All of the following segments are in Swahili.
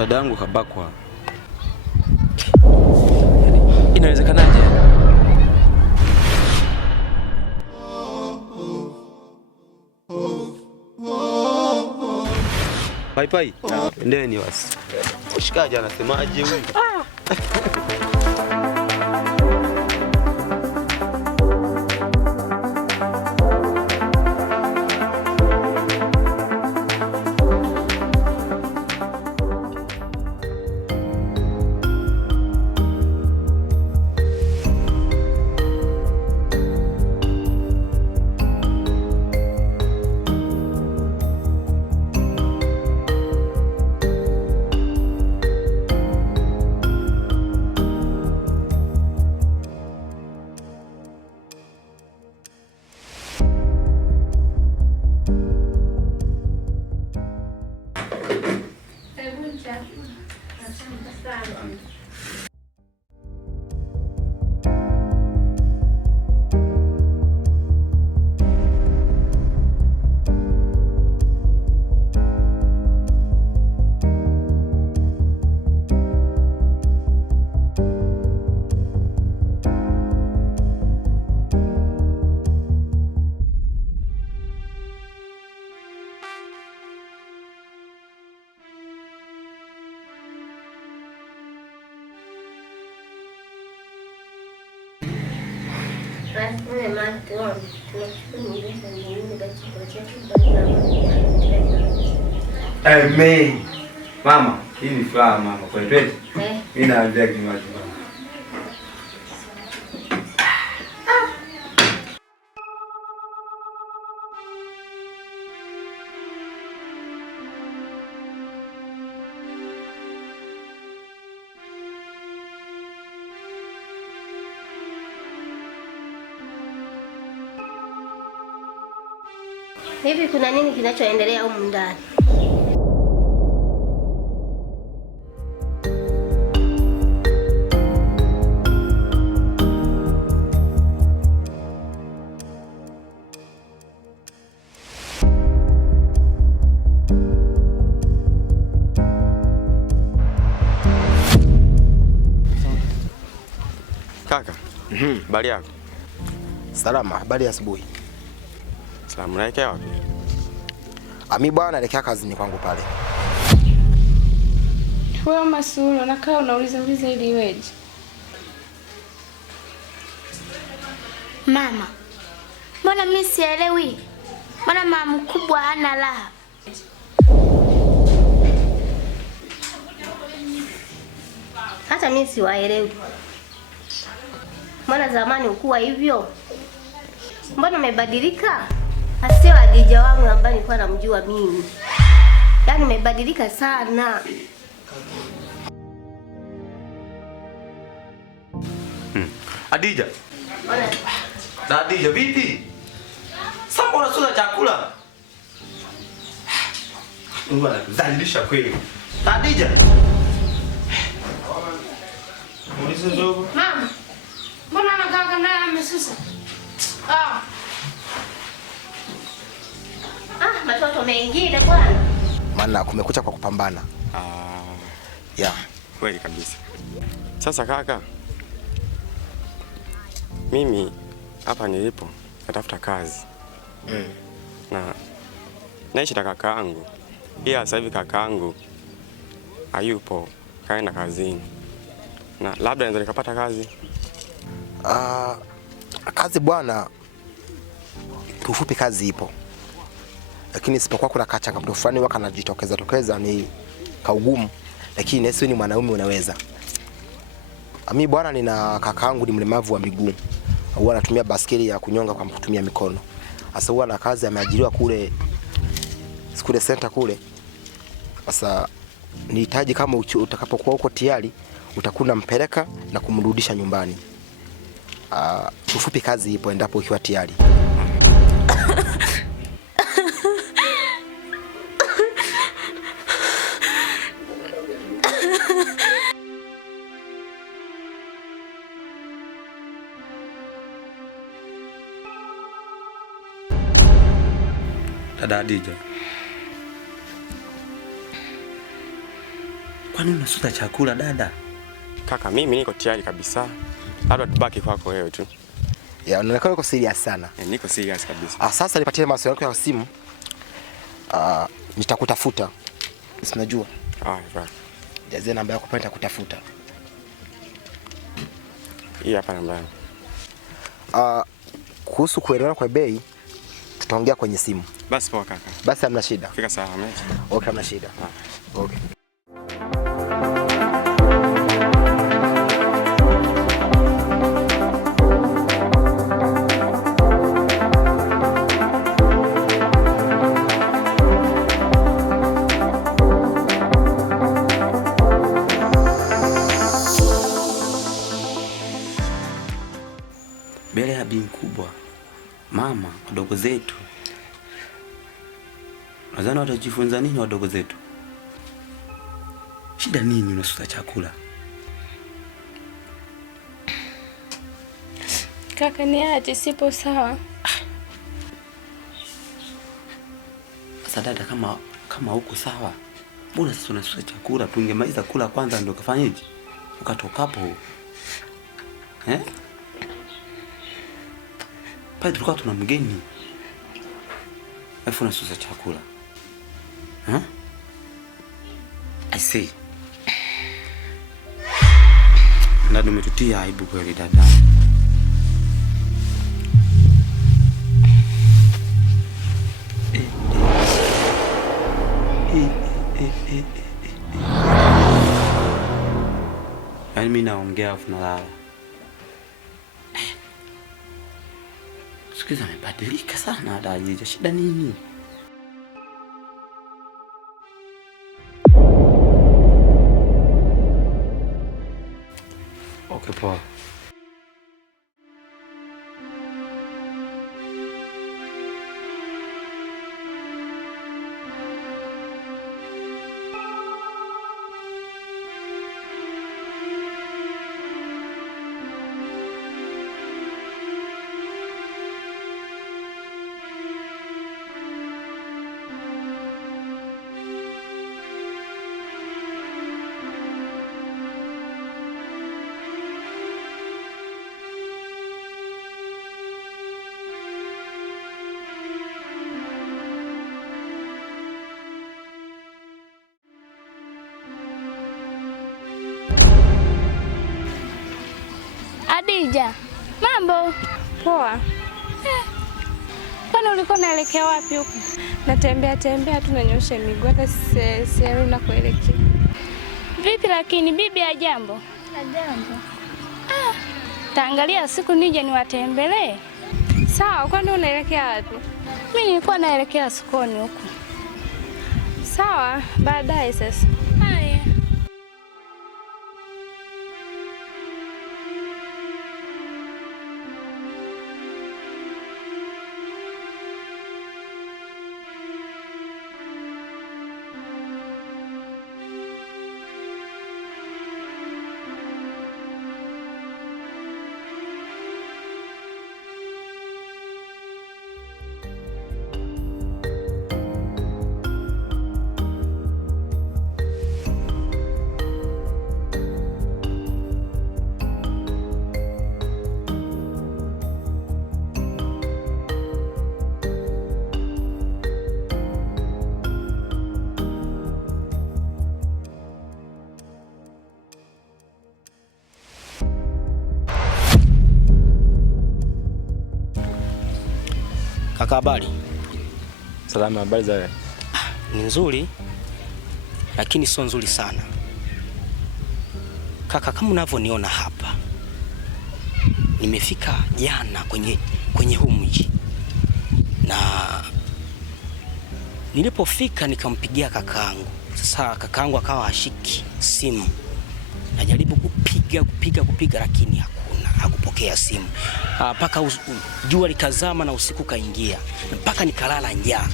Dadangu kabakwa. Inawezekanaje? Pai. Ndeni wasi. Ushikaji anasemaje huyu? Amen. Mama, hii ni furaha mama. Kwa kweli. Mimi naambia kinywaji mama. Hivi kuna nini kinachoendelea humu ndani? Kaka. Habari yako? Salama, habari ya asubuhi. Salamu, naelekea wapi? Ami bwana, naelekea kazini kwangu pale. Wewe Masulo, nakaa unauliza ili iweje? Mama, mbona mimi sielewi? Mbona mama mkubwa hana raha? Hata mimi siwaelewi. Mbona zamani ukuwa hivyo? Mbona umebadilika? Asio Adija wangu ambaye nilikuwa namjua mimi. Yaani umebadilika sana. Adija. Na Adija vipi? Sasa mbona sura chakula? Mbona zalisha kweli? Adija. Muulize ndogo. Mama, mbona anakaa naye amesusa? Matoto mengine bwana. Maana kumekucha kwa kupambana. Yeah. Kweli kabisa. Sasa kaka, mimi hapa nilipo natafuta kazi. Na naishi na kakaangu. Ila sasa hivi kakaangu hayupo, kaenda kazini. Na labda naweza nikapata kazi. Kazi bwana, kiufupi kazi ipo. Lakini isipokuwa kuna changamoto fulani waka najitokeza ni kaugumu, lakini nesi ni mwanaume unaweza. Mimi bwana nina kakaangu ni mlemavu wa miguu. Huwa anatumia baskeli ya kunyonga kwa kutumia mikono. Sasa huwa na kazi ameajiriwa kule School Center kule. Sasa nihitaji kama utakapokuwa huko tayari utakuwa mpeleka na kumrudisha nyumbani. Kiufupi kazi ipo endapo ukiwa tayari. Dada Adija. Kwani unasuta chakula dada? Kaka, mimi niko tayari kabisa. Labda tubaki kwako wewe tu. Ya, unaonekana uko serious sana. Niko serious kabisa. Sasa nipatie mawasiliano yako ya simu. Nitakutafuta. Sinajua. Sawa. Jazie namba yako pale nitakutafuta. Hii hapa namba yangu. Kuhusu kuelewana kwa bei tutaongea kwenye simu. Basi poa kaka. Basi hamna shida. Fika sawa mimi. Okay, hamna shida. Okay. Mbele ya bi mkubwa, mama, wadogo zetu. Nadhani watajifunza nini wadogo zetu? Shida nini unasusa chakula? Kaka, niache, sipo sawa. Sasa dada, kama huko sawa, mbona sasa unasusa chakula? Tungemaliza kula kwanza ndio kafanyeje? Ukatokapo. Pale tulikuwa tuna mgeni. Alafu unasusa chakula. I see. Ndio umetutia aibu kweli dada. Yaani mimi naongea afu nalala. Sikiza, amebadilika sana dada. Shida nini? Okay, poa. Adija, mambo? Poa. Kwani ulikuwa unaelekea wapi huko? Natembea tu, nanyosha miguu, hata sielewi unakoelekea. Vipi lakini bibi, ya jambo? Jambo. Taangalia siku nije niwatembelee. Sawa, kwani unaelekea wapi? Mimi nilikuwa naelekea sokoni huko. Sawa, baadaye sasa. Haya. Kaka, habari? Salama, habari za wewe? Ni nzuri, lakini sio nzuri sana. Kaka, kama unavyoniona hapa, nimefika jana kwenye huu mji, na nilipofika nikampigia kakaangu. Sasa kakaangu akawa hashiki simu. Najaribu kupiga lakini hakupokea simu. Paka jua likazama na usiku kaingia. Mpaka nikalala njaa.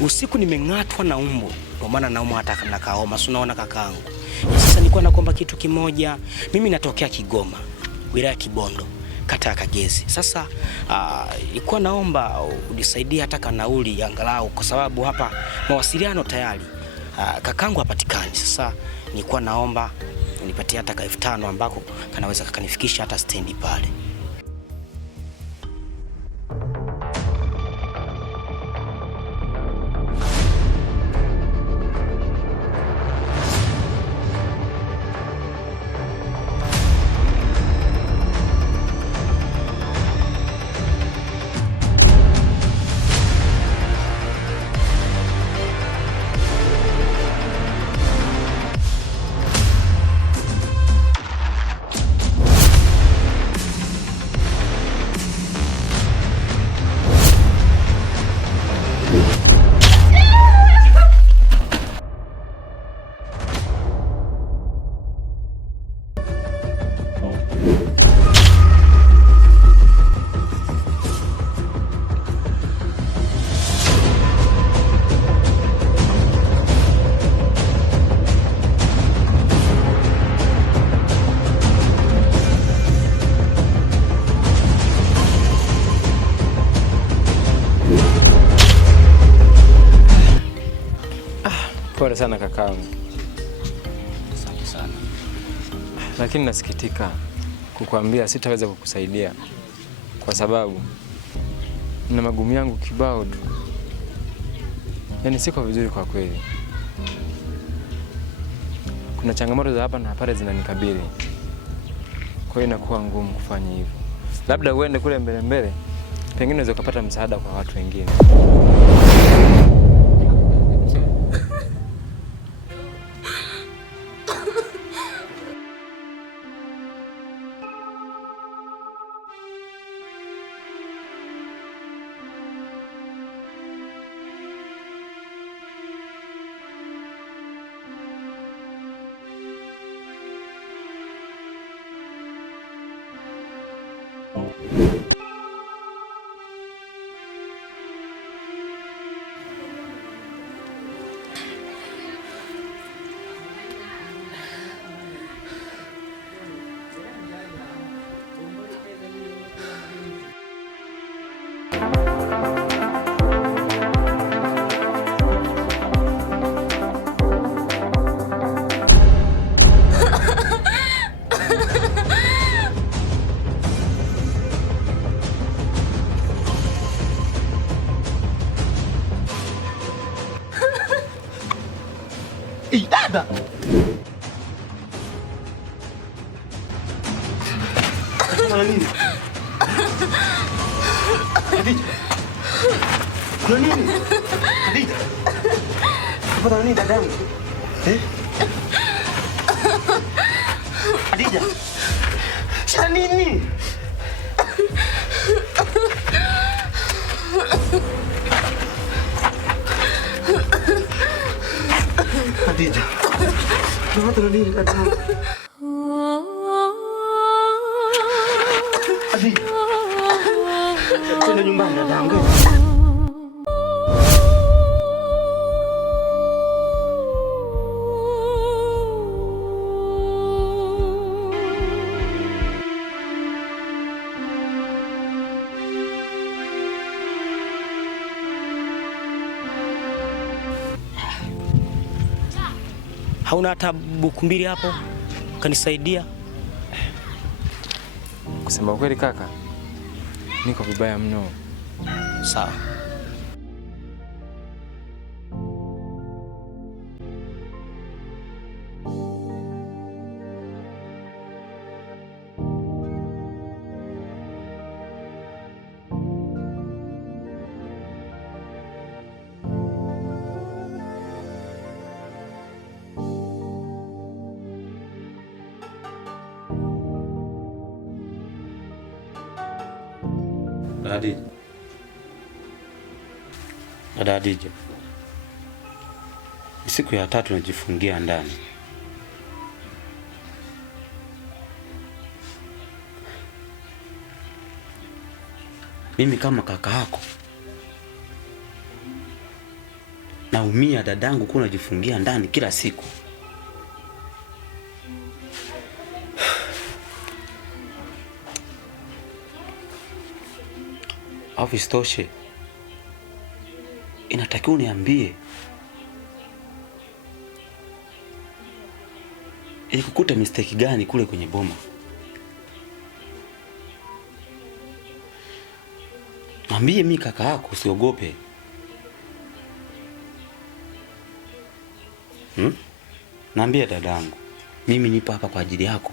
Usiku nimeng'atwa na umbo. Kwa maana naumwa hata nakaoma. Si unaona kakaangu. Sasa nilikuwa nakuomba kitu kimoja. Mimi natokea Kigoma, wilaya Kibondo, kata ya Kagezi. Sasa nilikuwa naomba unisaidie hata kanauli angalau, kwa sababu hapa mawasiliano tayari kakangu hapatikani. Sasa nilikuwa naomba unipatie hata 5,000 ambako kanaweza kakanifikisha hata stendi pale. Pole sana kakangu. Asante sana. Lakini nasikitika kukuambia sitaweza kukusaidia kwa sababu nina magumu yangu kibao tu. Yaani siko vizuri kwa kweli. Kuna changamoto za hapa na pale zinanikabili. Kwa hiyo inakuwa ngumu kufanya hivyo. Labda uende kule mbele mbele, pengine unaweza kupata msaada kwa watu wengine. Dada. Kuna nini? Khadija. Kuna nini? Khadija. Kuna nini dadangu? Khadija. Kuna nini? Khadija. Kuna nini dadangu? Khadija. Twende nyumbani dadangu. Hauna hata buku mbili hapo kanisaidia? Kusema ukweli kaka, niko vibaya mno. Sawa. Dada Hadija, siku ya 3 najifungia ndani. Mimi kama kaka yako naumia dadangu, kuna najifungia ndani kila siku. Au isitoshe inatakiwa uniambie Ilikukuta mistake gani kule kwenye boma? Mwambie mimi kaka yako, usiogope. Naambia dadangu, mimi nipo hapa kwa ajili yako.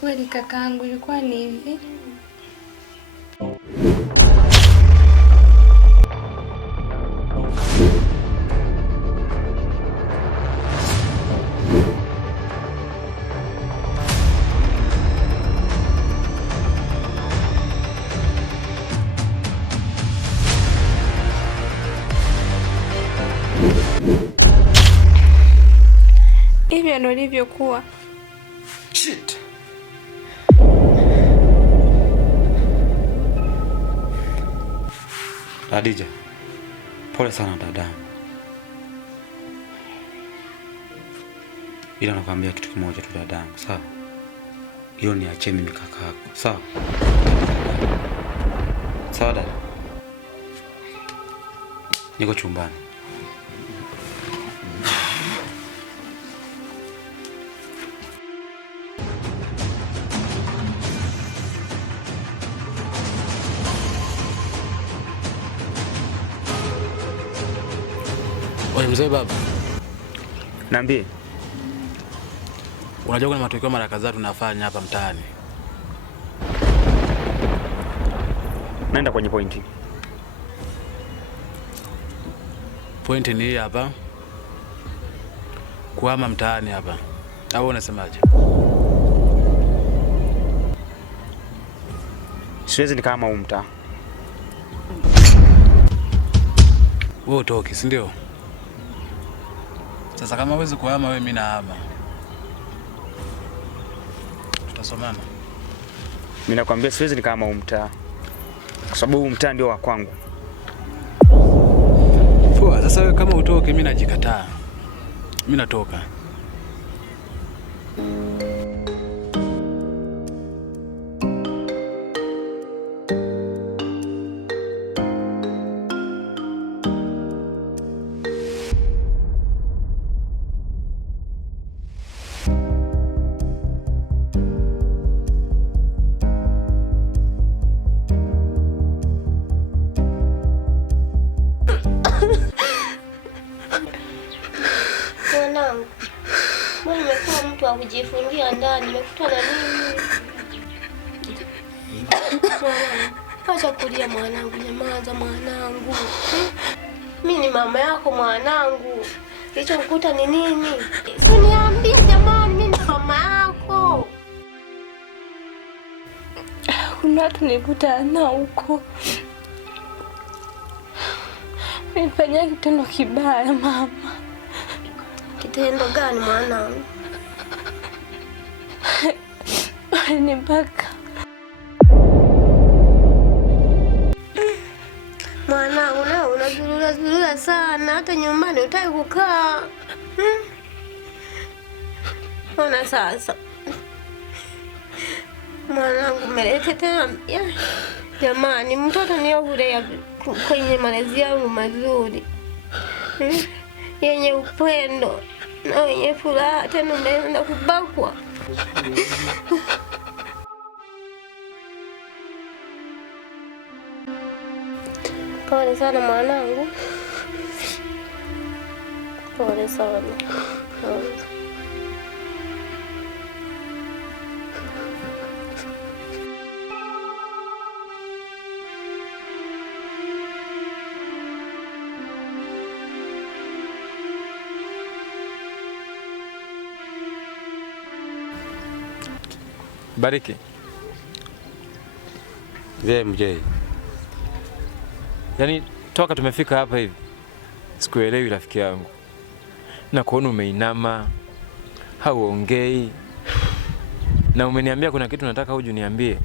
Kweli kakaangu, ilikuwa ni hivi. Hivyo ndio ilivyokuwa. Shit. Khadija, pole sana dadangu. Ila nakwambia kitu kimoja tu dadangu, sawa? Hiyo niachie mimi kaka yako, sawa? Sawa dada? Niko chumbani. Wewe mzee baba. Niambie. Unajua kuna matukio mara kadhaa tunafanya hapa mtaani. Naenda kwenye pointi. Pointi ni hii hapa. Kuhama mtaani hapa. Au unasemaje? Siwezi nikahama huu mtaa. Wewe utoki, si ndio? Sasa kama huwezi kuhama wewe, mimi nahama. Tutasomana. Mimi nakwambia siwezi nikahama huu mtaa. Kwa sababu huu mtaa ndio wa kwangu. Poa, sasa wewe kama utoki, mimi najikataa. Mimi natoka. Mwanangu, mbona umekuwa mtu wa kujifungia ndani? Nimekutana nini? Mwanangu, acha kulia mwanangu, nyamaza mwanangu. Mimi ni mama yako mwanangu. Kilichokukuta ni nini? Usiniambie jamani, mimi ni mama yako. Kuna watu nilikutana huko. Nilifanya kitendo kibaya mama. Kitendo gani mwanangu? Walinibaka. Mwanangu, na unazurura sana, hata nyumbani hutaki kukaa. Ona sasa. Mwanangu, umeleta tena. Jamani, mtoto niliokulea kwenye malezi yangu mazuri. Yenye upendo na wenye furaha, tena umeenda kubakwa. Pole sana mwanangu. Pole sana. Bariki. Mjei. Yaani toka tumefika hapa hivi sikuelewi rafiki yangu. Na kuona umeinama, hauongei. Na umeniambia kuna kitu nataka uje niambie.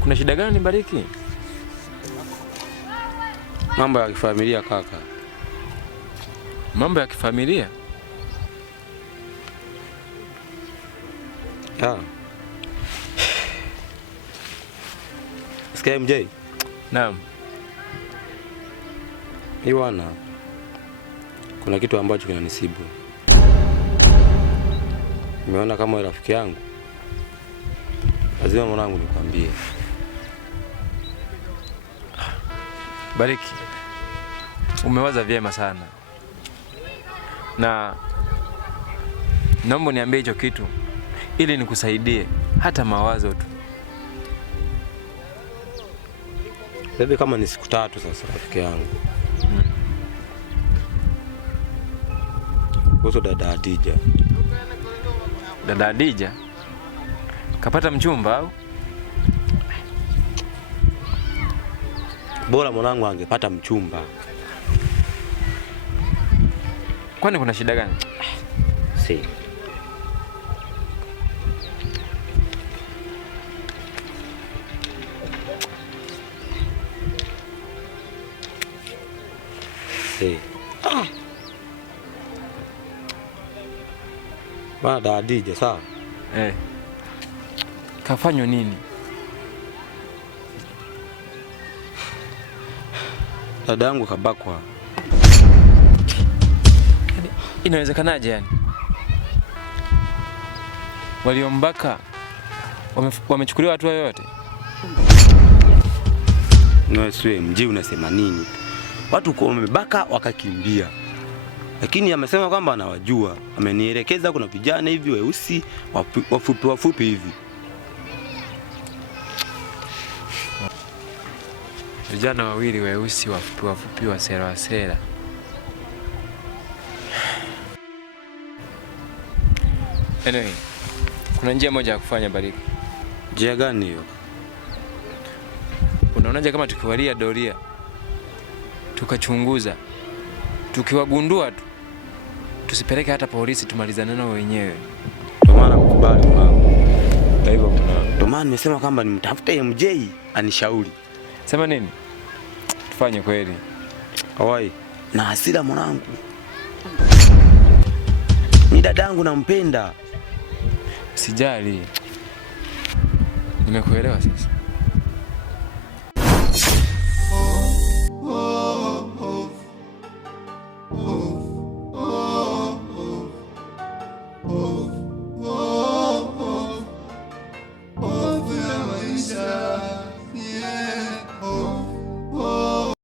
Kuna shida gani Bariki? Mambo ya kifamilia kaka. Mambo ya kifamilia? Ya. Unasikia MJ? Naam. Iwana. Kuna kitu ambacho kinanisibu. Nimeona kama wewe rafiki yangu. Lazima mwanangu nikwambie. Bariki. Umewaza vyema sana. Na naomba niambie hicho kitu ili nikusaidie hata mawazo tu. Bebe kama ni siku 3 sasa rafiki yangu. Kuhusu dada Adija. Dada Adija? Kapata mchumba au? Bora mwanangu angepata mchumba. Kwani kuna shida gani? Si. Bada Adija sawa? Kafanywa nini? Dada yangu kabakwa. Inawezekanaje yani? Waliombaka wamechukuliwa hatua yoyote? Siwe mji unasema nini? Watu kwa wamebaka wakakimbia. Lakini amesema kwamba anawajua. Amenielekeza kuna vijana hivi weusi wafupi hivi. Vijana wawili weusi wafupi wa sera. Anyway, kuna njia moja ya kufanya Bariki. Njia gani hiyo? Unaonaje kama tukiwalia doria, tukachunguza, tukiwagundua tu, tusipeleke hata polisi, tumalizane nao wenyewe. Ndio maana kukubali mwanangu. Hivyo mwanangu. Ndio maana nimesema kwamba nimtafute MJ anishauri. Sema nini? Tufanye kweli. Hawai. Na hasira mwanangu. Ni dadangu nampenda. Sijali. Nimekuelewa sasa.